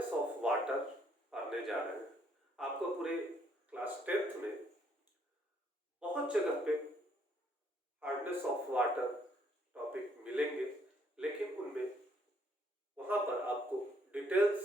Hardness of water पढ़ने जा रहे हैं। आपको पूरे क्लास 10th में बहुत जगह पे हार्डनेस ऑफ वाटर टॉपिक मिलेंगे, लेकिन उनमें वहाँ पर आपको डिटेल्स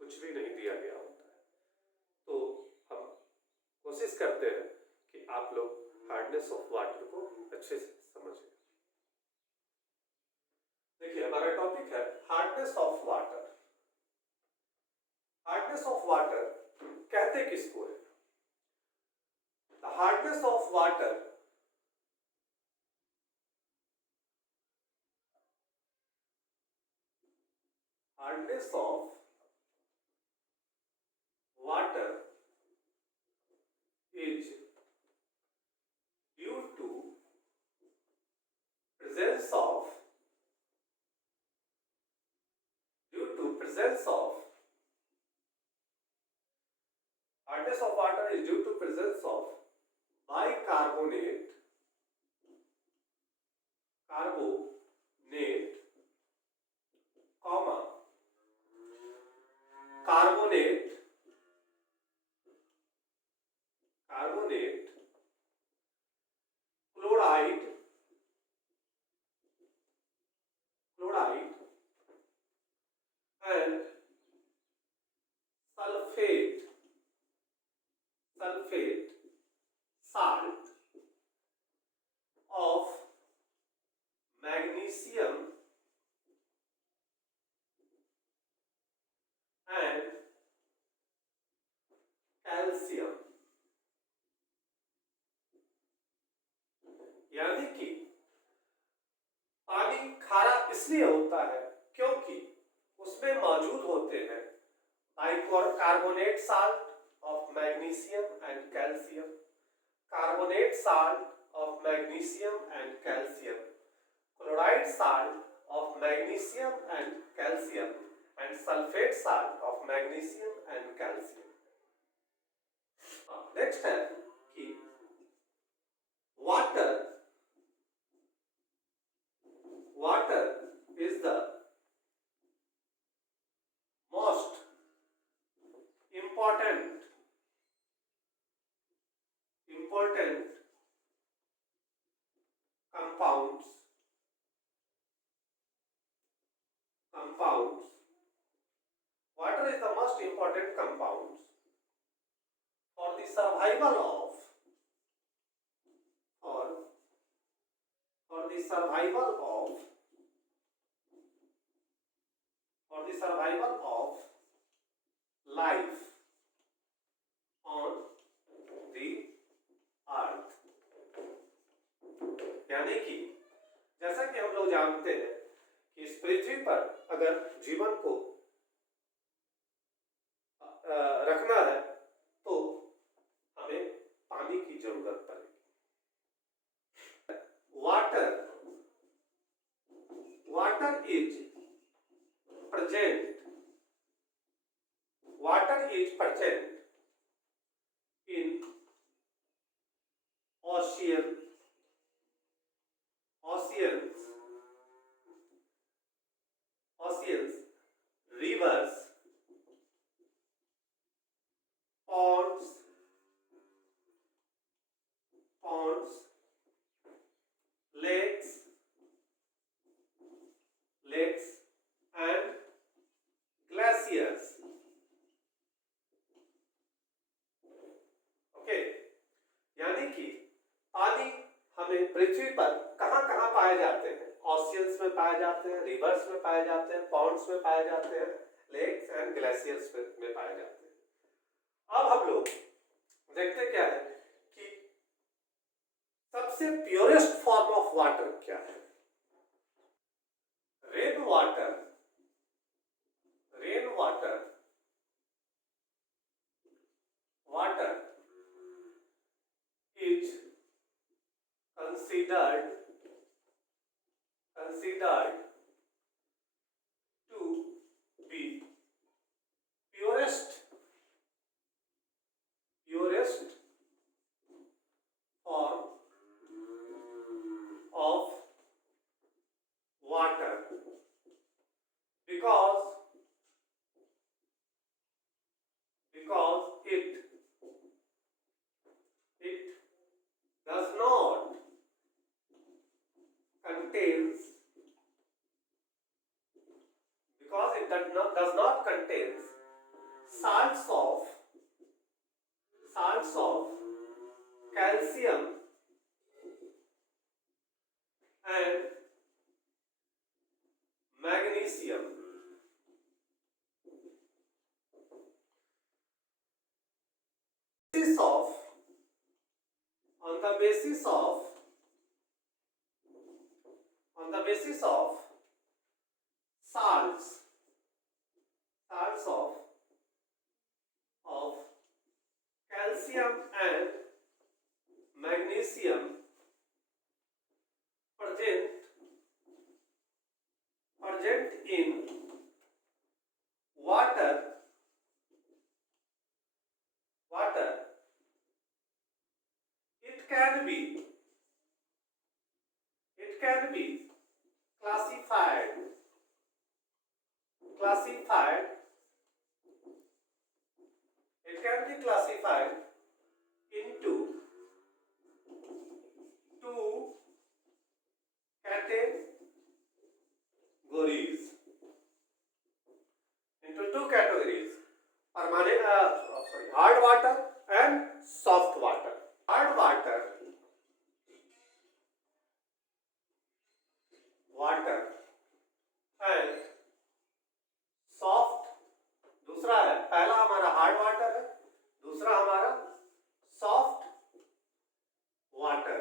कुछ भी नहीं दिया गया होता है। तो हम कोशिश करते हैं कि आप लोग हार्डनेस ऑफ वाटर को अच्छे से समझें। देखिए, हमारा टॉपिक है hardness of water. Hardness of water कहते किसको है? The hardness of water hardness of water is due to presence of hardness of water is due to presence of bicarbonate comma carbonate chloride and sulfate salt of magnesium and calcium। यानी कि पानी खारा इसलिए होता है क्योंकि उसमें मौजूद होते हैं bicarbonate salt of magnesium and calcium, carbonate salt of magnesium and calcium, chloride salt of magnesium and calcium and sulphate salt of magnesium and calcium. Next है कि water is the most important compounds water is the most important compounds for the survival of life on the earth। यानी कि जैसा कि हम लोग जानते हैं कि इस पृथ्वी पर अगर जीवन को रखना है तो हमें पानी की जरूरत पड़ेगी। Water is present in oceans, rivers, ponds, lakes and glaciers। Okay, यानी कि पानी हमें पृथ्वी पर कहां पाए जाते हैं? ओशियंस में पाए जाते हैं, रिवर्स में पाए जाते हैं, पॉन्ड्स में पाए जाते हैं, लेक्स एंड ग्लेशियर्स में पाए जाते हैं। अब हम लोग देखते क्या है कि सबसे प्योरेस्ट फॉर्म ऑफ वाटर क्या है? Rain water is considered to be purest form of does not contains salts of calcium and magnesium. On the basis of salts of calcium and magnesium present in water, it can be classified into two categories, hard water and soft water. Hard water and soft, दूसरा है, पहला हमारा hard water है, दूसरा हमारा soft water.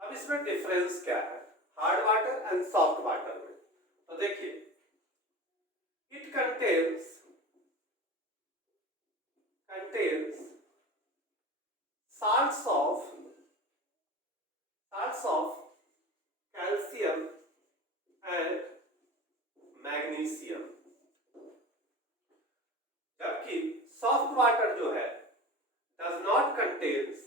अब इसमें डिफरेंस क्या है hard water and soft water में? तो देखिए, it contains salts of calcium and magnesium, जबकि सॉफ्ट वाटर जो है does not contains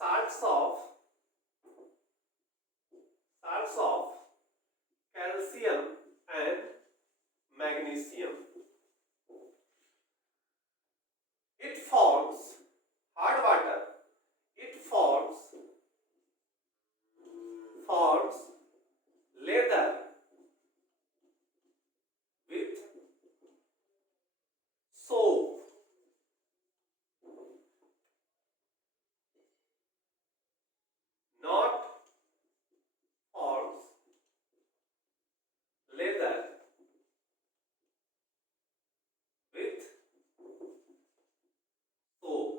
salts of calcium and magnesium. It forms hard water. It forms leather with soap. Not forms leather with soap.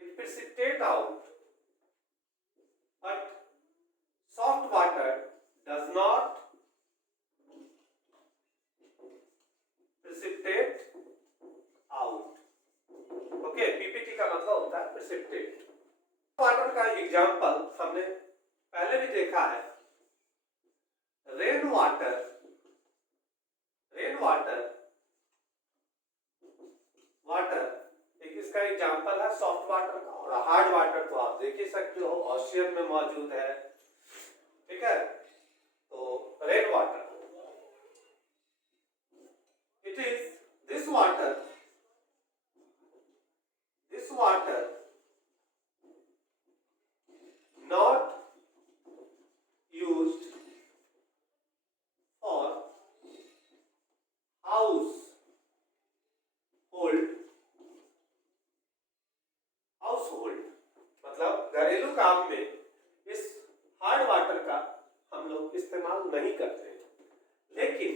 It precipitate out, but soft water does not precipitate out. Okay, PPT का मतलब होता है precipitate. Water का एग्जाम्पल हमने पहले भी देखा है, रेन वाटर एक इसका एग्जाम्पल है सॉफ्ट वाटर का। और हार्ड वाटर तो आप देख ही सकते हो, ओशियन में मौजूद है, ठीक है। तो rain water, it is this water not used for household, मतलब घरेलू काम में इस हार्ड वाटर का हम लोग इस्तेमाल नहीं करते, लेकिन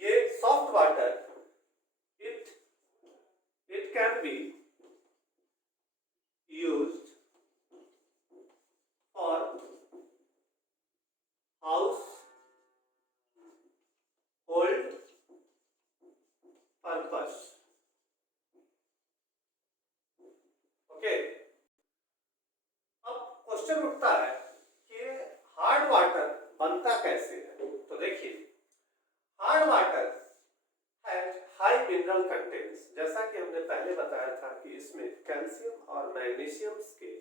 ये soft water it can be used for household purpose. Okay, अब क्वेश्चन उठता है कि हार्ड वाटर बनता कैसे है? तो देखिए, hard water has high mineral contents, जैसा कि हमने पहले बताया था कि इसमें कैल्शियम और मैग्नीशियम्स के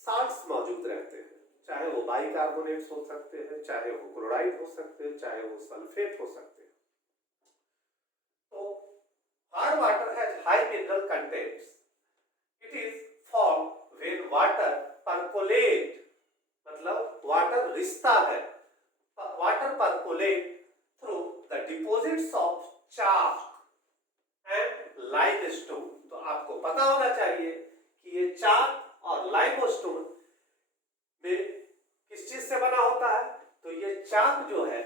साल्ट्स मौजूद रहते हैं, चाहे वो बाइकार्बोनेट्स हो सकते हैं, चाहे वो क्लोराइड हो सकते हैं, चाहे वो सल्फेट हो सकते हैं। तो hard water has high mineral contents. It is formed when water percolate, मतलब वाटर रिसता है, water percolate through the deposits of chalk and limestone. तो आपको पता होना चाहिए कि ये चाक और लाइमस्टोन में किस चीज से बना होता है। तो ये चाक जो है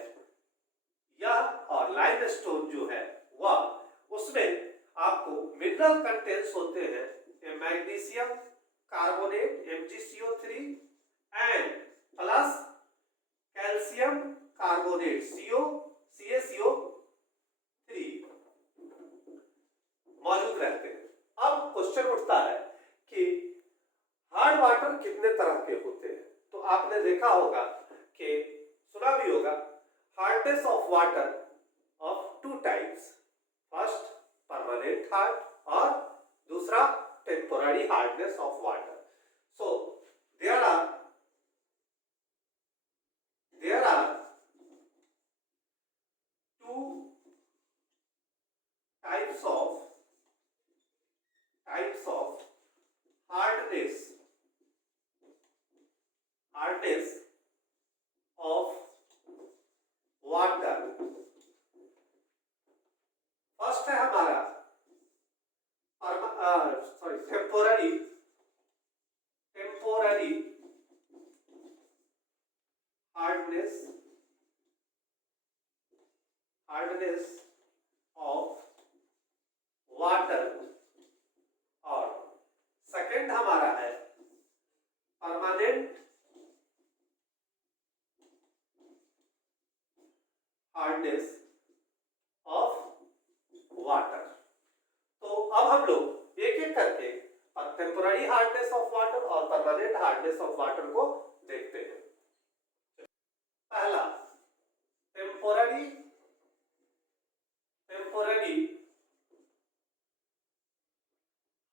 यह और लाइमस्टोन जो है वह, उसमें आपको मिनरल कंटेंट्स होते हैं magnesium carbonate MgCO3 and plus calcium carbonate CaCO3 मौजूद रहते हैं। अब क्वेश्चन उठता है कि हार्ड वाटर कितने तरह के होते हैं। तो आपने देखा होगा कि सुना भी होगा hardness of water of two types, first permanent hard और दूसरा temporary hardness of water. So there are two types of hardness of water। First है हमारा टेम्पोररी हार्डनेस ऑफ वाटर, और सेकंड हमारा है परमानेंट हार्डनेस ऑफ वाटर। तो अब हम लोग एक एक करके टेम्पोररी हार्डनेस ऑफ वाटर और परमानेंट हार्डनेस ऑफ वाटर को देखते हैं। पहला टेम्पोररी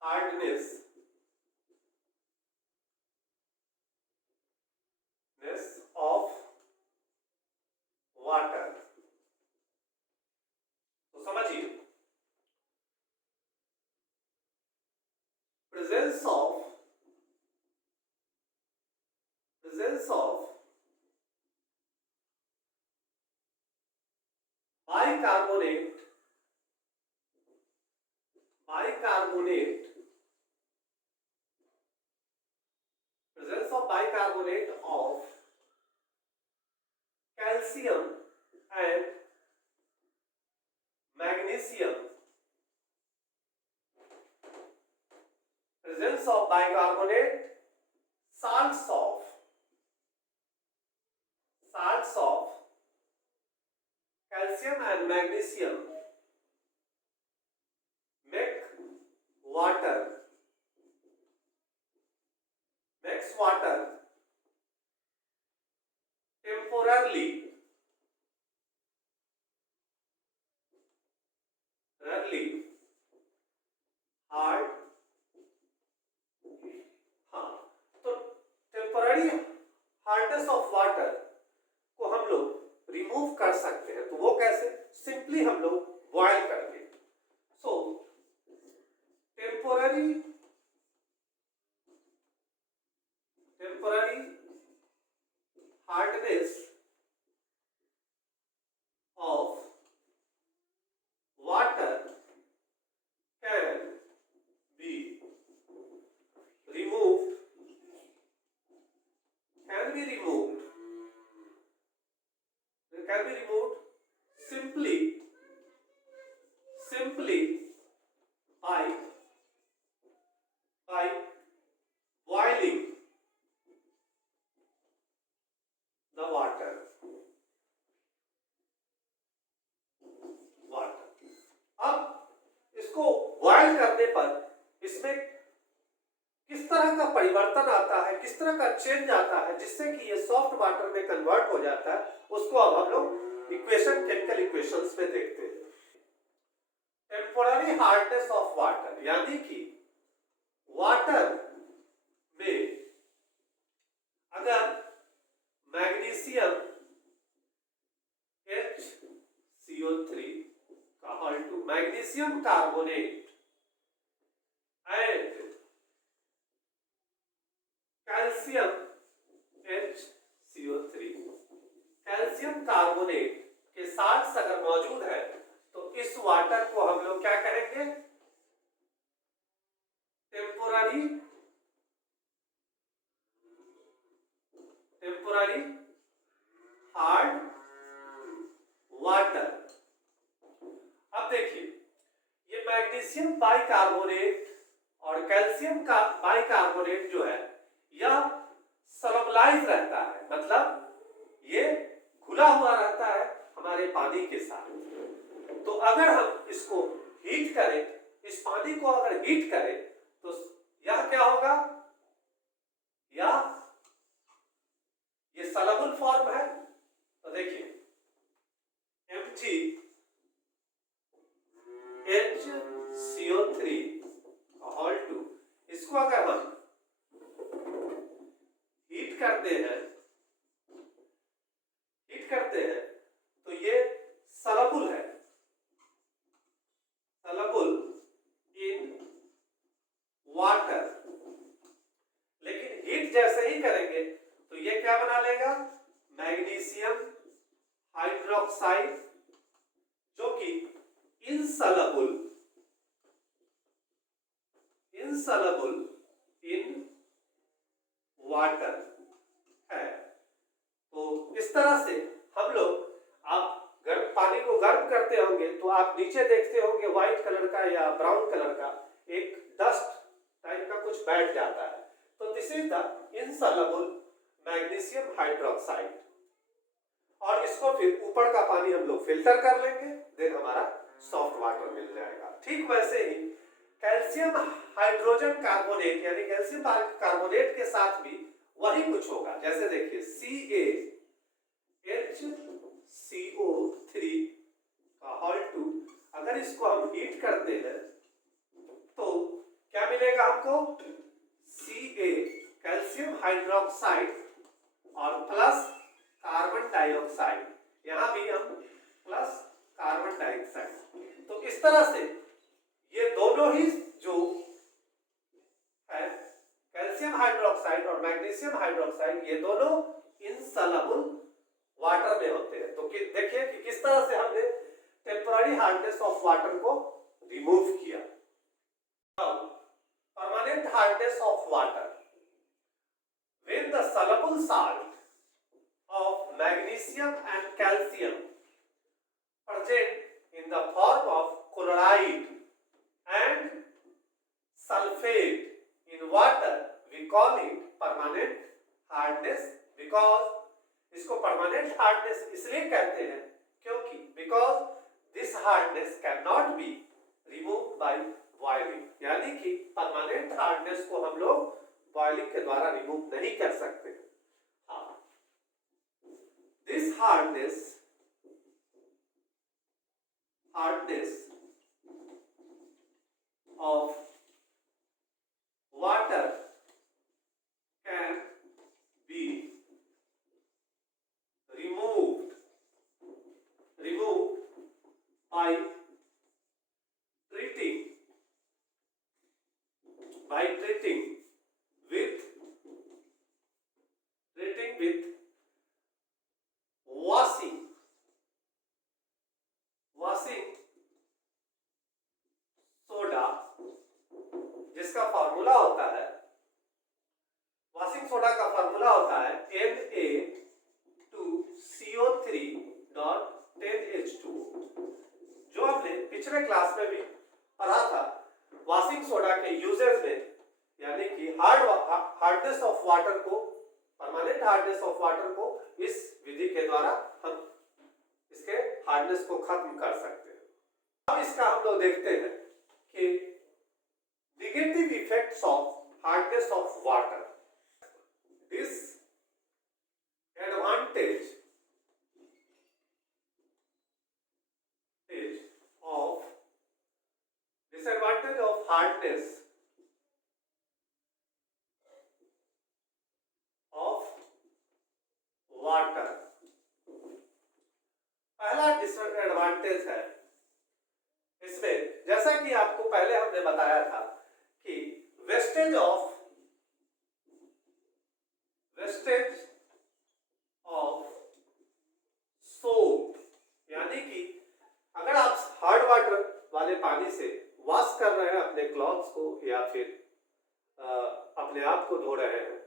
हार्डनेस ऑफ वाटर। तो समझिए, presence of bicarbonate of calcium and magnesium, presence of bicarbonate, salts of calcium and magnesium makes water temporarily hard. हाँ, तो temporary hardness of water को हम लोग रिमूव कर सकते हैं। तो वो कैसे? सिंपली हम लोग बॉयल करके। So temporary hardness of water can be removed simply by boiling the water। अब इसको बॉयल करने पर इसमें किस तरह का परिवर्तन आता है, किस तरह का चेंज आता है जिससे कि ये सॉफ्ट वाटर में कन्वर्ट हो जाता है, उसको अब हम लोग इक्वेशन, केमिकल इक्वेशंस में देखते हैं। टेम्पोररी हार्डनेस ऑफ वाटर, यानी कि वाटर में अगर magnesium HCO3 magnesium carbonate and calcium HCO3 calcium carbonate के साथ अगर मौजूद है तो इस वाटर को हम लोग क्या कहेंगे? Temporary hard water. अब देखिए, ये मैग्नीशियम बाइकार्बोनेट और कैल्शियम का बाइकार्बोनेट जो है यह सॉल्युबलाइज रहता है, मतलब ये घुला हुआ रहता है हमारे पानी के साथ। तो अगर हम इसको हीट करें, इस पानी को अगर हीट करें तो यह क्या होगा? ये सॉल्युबल फॉर्म है। तो देखिए MgHCO3 इसको अगर हम हीट करते हैं तो ये सॉल्युबल है, सॉल्युबल इन वाटर। लेकिन हीट जैसे ही करेंगे तो ये क्या बना लेगा? मैग्नीशियम हाइड्रोक्साइड, जो कि इनसॉल्युबल इन वाटर है। तो इस तरह से हम लोग, आप पानी को गर्म करते होंगे तो आप नीचे देखते होंगे व्हाइट कलर का या ब्राउन कलर का एक डस्ट टाइप का कुछ बैठ जाता है। तो this is the insoluble magnesium hydroxide. और इसको फिर ऊपर का पानी हम लोग फिल्टर कर लेंगे, देन हमारा सॉफ्ट वाटर मिल जाएगा। ठीक वैसे ही कैल्शियम हाइड्रोजन कार्बोनेट यानी कैल्शियम कार्बोनेट के साथ भी वही कुछ होगा। जैसे देखिए CaHCO3 अगर इसको हम हीट करते हैं तो क्या मिलेगा हमको? Ca कैल्शियम हाइड्रोक्साइड और प्लस कार्बन डाइऑक्साइड, यहां भी हम प्लस कार्बन डाइऑक्साइड। तो इस तरह से ये दोनों ही जो है कैल्शियम हाइड्रोक्साइड और मैग्नीशियम हाइड्रोक्साइड, ये दोनों इनसॉल्युबल वाटर में होते हैं। तो देखिए कि किस तरह से हमने टेम्पररी हार्डनेस ऑफ वाटर को रिमूव किया। Permanent hardness of water, when the soluble salt of magnesium and calcium present in the form of chloride and sulfate in water, we call it permanent hardness। because इसको permanent hardness इसलिए कहते हैं क्योंकि because this hardness cannot be removed by boiling, यानी कि permanent hardness को हम लोग बॉइलिंग के द्वारा रिमूव नहीं कर सकते। This hardness of water can be removed by treating with washing soda, जिसका फॉर्मूला होता है, वॉशिंग सोडा का फॉर्मूला होता है Na2CO3.10H2O, जो हमने पिछले क्लास में भी पढ़ा था। वॉशिंग सोडा के यूजेस में, यानी कि हार्डनेस ऑफ वाटर को, परमानेंट हार्डनेस ऑफ वाटर को इस विधि के द्वारा हम इसके हार्डनेस को खत्म कर सकते हैं। अब इसका हम लोग देखते हैं कि negative effects of hardness of water. Disadvantage hardness of water. पहला डिसएडवांटेज है इसमें, जैसा कि आपको पहले हमने बताया था कि वेस्टेज ऑफ सोप, यानी कि अगर आप हार्ड वाटर वाले पानी से वॉश कर रहे हैं अपने क्लॉथ्स को या फिर अपने आप को धो रहे हैं,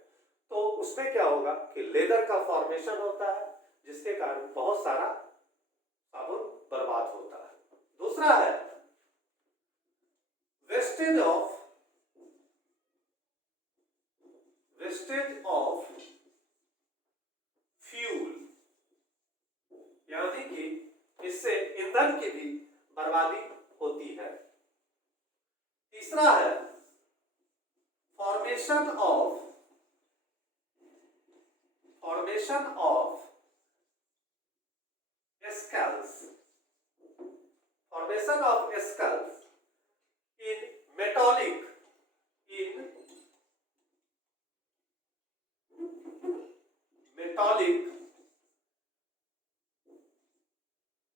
तो उसमें क्या होगा कि लेदर का फॉर्मेशन होता है, जिसके कारण बहुत सारा साबुन बर्बाद होता है। दूसरा है वेस्टेज ऑफ फ्यूल, यानी कि इससे ईंधन की भी बर्बादी होती है। तीसरा है formation of scales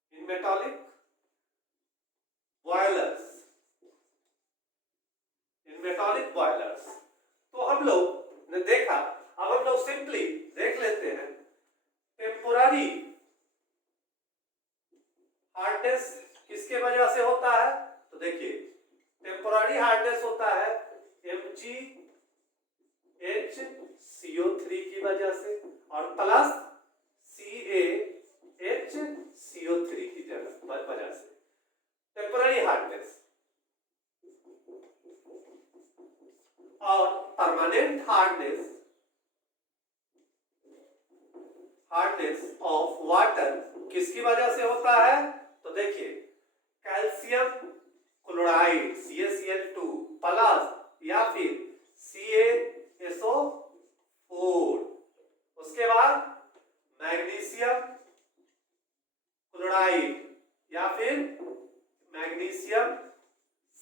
in metallic boilers. तो हम लोग ने देखा, अब हम लोग सिंपली देख लेते हैं टेम्पोररी हार्डनेस किसके वजह से होता है। तो देखिए टेम्पोररी हार्डनेस होता है MgHCO3 की वजह से और प्लस CaHCO3 की वजह से टेम्पोररी हार्डनेस। और परमानेंट हार्डनेस ऑफ वाटर किसकी वजह से होता है। तो देखिए कैल्शियम क्लोराइड CaCl2 प्लस या फिर CaSO4, उसके बाद मैग्नीशियम क्लोराइड या फिर मैग्नीशियम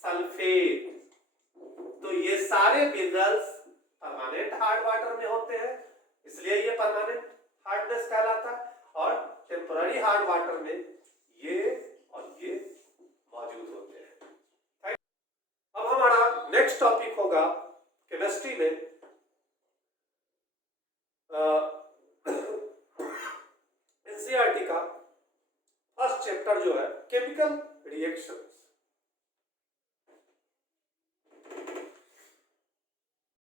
सल्फेट। तो ये सारे मिनरल्स परमानेंट हार्ड वाटर में होते हैं, इसलिए ये परमानेंट हार्डनेस कहलाता है। और टेम्पररी हार्ड वाटर में ये और ये मौजूद होते हैं। अब हमारा नेक्स्ट टॉपिक होगा केमिस्ट्री में एनसीईआरटी का फर्स्ट चैप्टर जो है केमिकल रिएक्शंस।